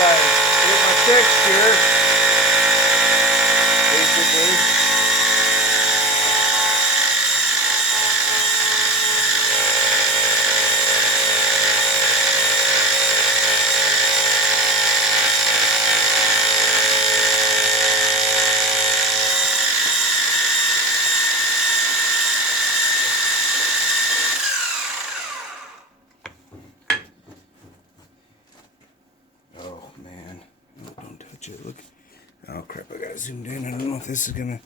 I get my texture, basically. Oh man, oh, don't touch it. Look. Oh crap, I got zoomed in. I don't know if this is gonna.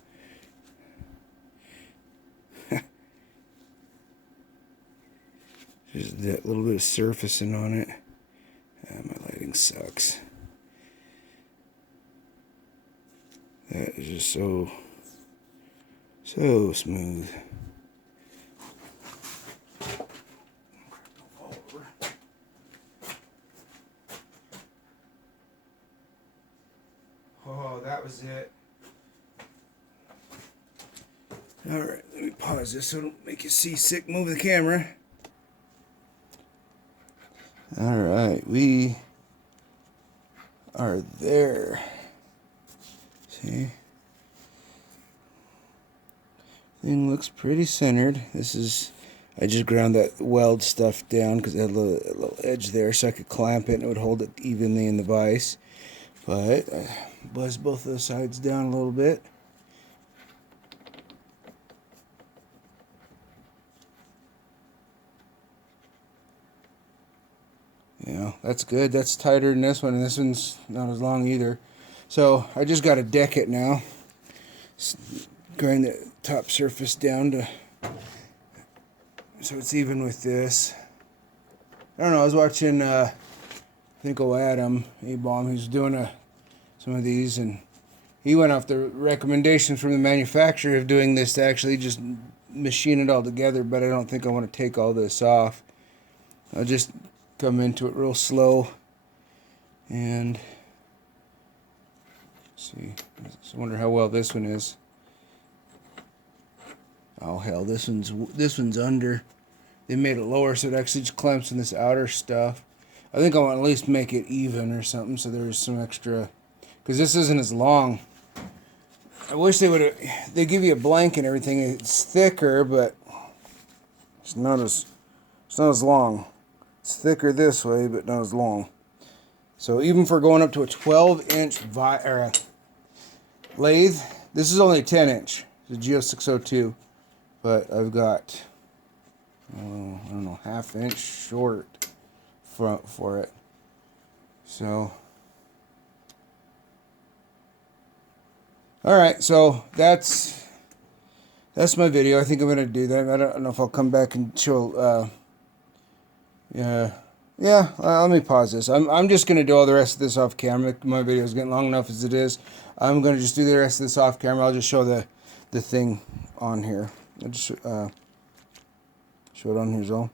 There's that little bit of surfacing on it. My lighting sucks. That is just so smooth. Oh, that was it. Alright, let me pause this so I don't make you seasick. Move the camera. Alright, we are there. See? Thing looks pretty centered. This is, I just ground that weld stuff down because it had a little edge there so I could clamp it and it would hold it evenly in the vise. But I buzzed both of the sides down a little bit. You know, that's good. That's tighter than this one, and this one's not as long either. So I just got to deck it now. Grind the top surface down to so it's even with this. I don't know. I was watching, I think, Adam A-Bomb. He was doing some of these, and he went off the recommendations from the manufacturer of doing this to actually just machine it all together. But I don't think I want to take all this off. I'll just come into it real slow and see. I wonder how well this one is. Oh hell, this one's under. They made it lower so it actually just clamps in this outer stuff. I think I want to at least make it even or something so there's some extra, because this isn't as long. I wish they would have. They give you a blank and everything. It's thicker, but it's not as long. It's thicker this way, but not as long. So even for going up to a 12-inch lathe, this is only a 10-inch. It's a Geo602, but I've got, I don't know, half-inch short for it. So, all right. So that's my video. I think I'm gonna do that. I don't know if I'll come back and show. Yeah. Let me pause this. I'm just gonna do all the rest of this off camera. My video is getting long enough as it is. I'm gonna just do the rest of this off camera. I'll just show the thing on here. I'll just show it on here as well.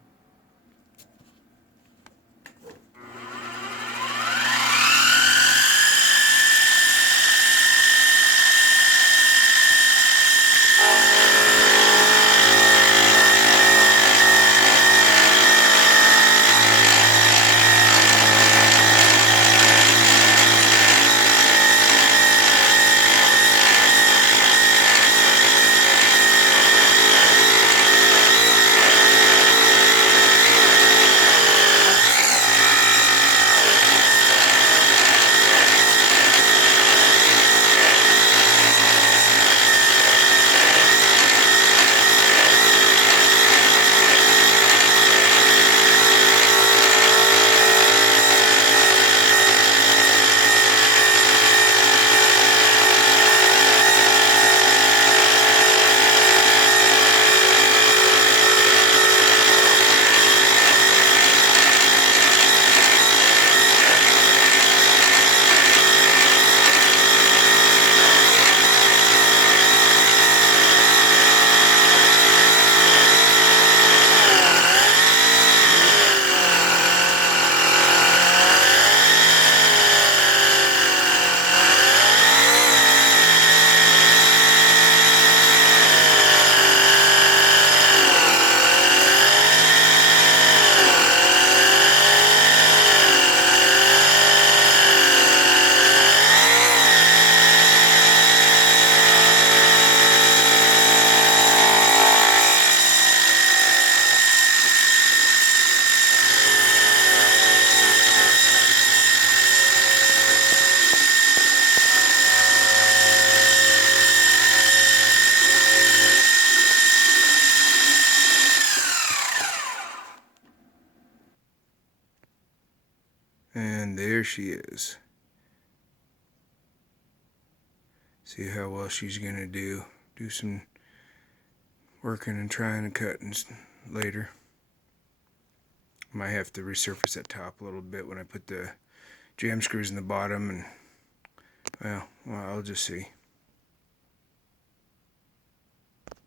And there she is. See how well she's gonna do. Do some working and trying and cutting later. Might have to resurface that top a little bit when I put the jam screws in the bottom, and well, I'll just see.